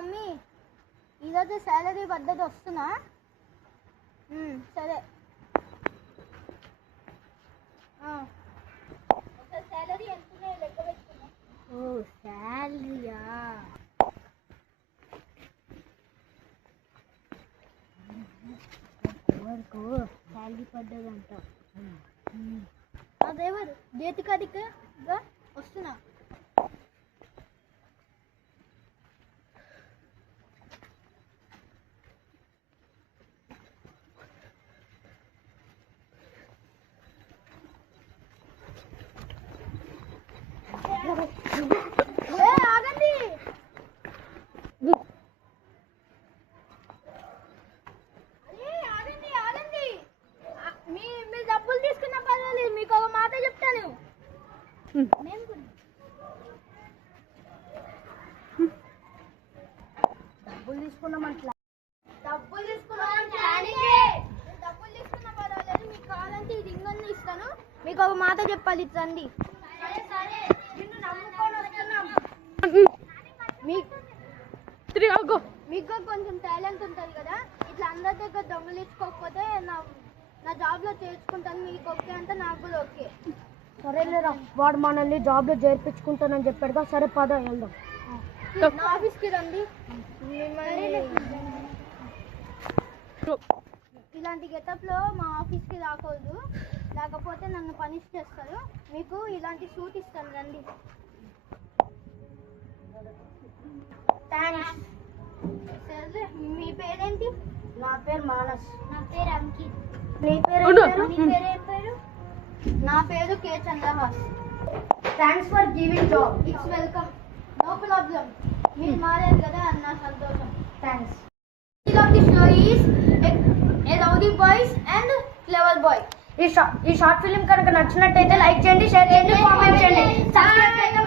Mummy ఈరోజు salary పద్ధతి వస్తున్నా. సరే శాలరీ ఎంత లెక్క పెట్టుకున్నా. ఓ శాలరీయా? ఎవరికో శాలరీ పడ్డదంట. అదేవారు దేతికదిగా వస్తున్నా. ఆగండి. ఆగండి ఆగండి. మీరు డబ్బులు తీసుకున్న పర్వాలేదు, మీకు ఒక మాట చెప్తాను. డబ్బులు తీసుకున్నామంటా డబ్బులు తీసుకున్న పర్వాలేదు, మీకు కావాలంటే ఈ రింగ్ అన్ని ఇస్తాను. మీకు ఒక మాట చెప్పాలి, రండి. మీకు కొంచెం టాలెంట్ ఉంటుంది కదా, ఇట్లా అందరి దగ్గర దొంగలు ఇచ్చుకోకపోతే నా జాబ్లో చేర్చుకుంటాను. మీకు ఓకే అంటే నాకు కూడా ఓకే. సరేలేరా, వాడు మనల్ని జాబ్లో చేర్పించుకుంటానని చెప్పాడుగా. సరే పద వెళ్దాం. నా ఆఫీస్కి రండి. ఇలాంటి గెటప్లో మా ఆఫీస్కి రాకూడదు, లేకపోతే నన్ను పనిష్ చేస్తారు. మీకు ఇలాంటి సూట్ ఇస్తాను, రండి. థ్యాంక్స్. సరే, మీ పేరేంటి? నా పేరు మానస్. నా పేరు అంకిత్. నీ పేరు? మీ పేరేం పేరు? నా పేరు K Chandrahas. Thanks for giving job. It's welcome. No problem. మీరు మారారు కదా అన్న సంతోషం. Thanks. The story is a rowdy boys and clever boy. ఈ షార్ట్ ఫిల్మ్ కనుక నచ్చినట్టయితే లైక్ చేయండి, షేర్ చేయండి, కామెంట్ చేయండి, సబ్స్క్రైబ్ చేయడం